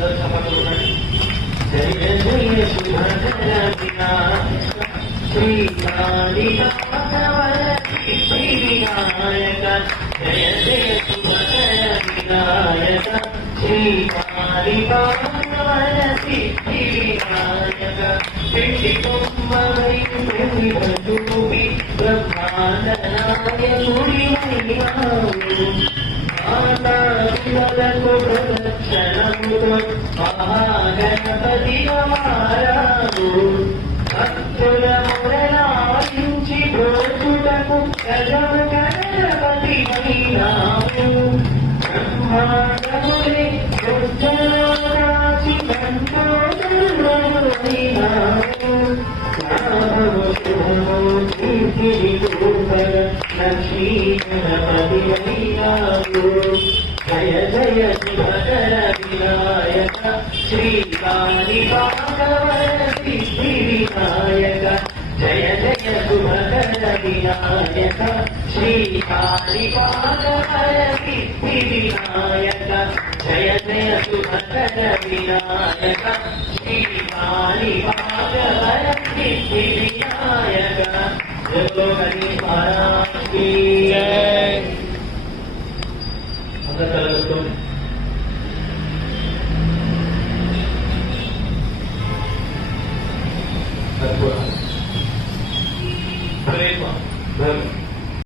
जय जय शुभकर विनायक श्री विनायक जय जय शुभकर विनायक श्री विनायक पिंडी कुंभी ब्रह्मांडनाय सूर्य महागणपति భక్తుల మురళాయించి బ్రోచుటకు గజగణపతి బ్రహ్మాండములే దుర్గరాజి లక్ష్మీ గణపతి జయ జయ శుభకర వినాయక శ్రీకాళి భాగవతి వినాయక జయ జయ శుభకర వినాయక శ్రీకాళి భాగవతి వినాయక జయ జయ శుభకర వినాయక శ్రీకాళి భాగవతి వినాయక జగోగణి మహారాజ్ की जय। అందరూ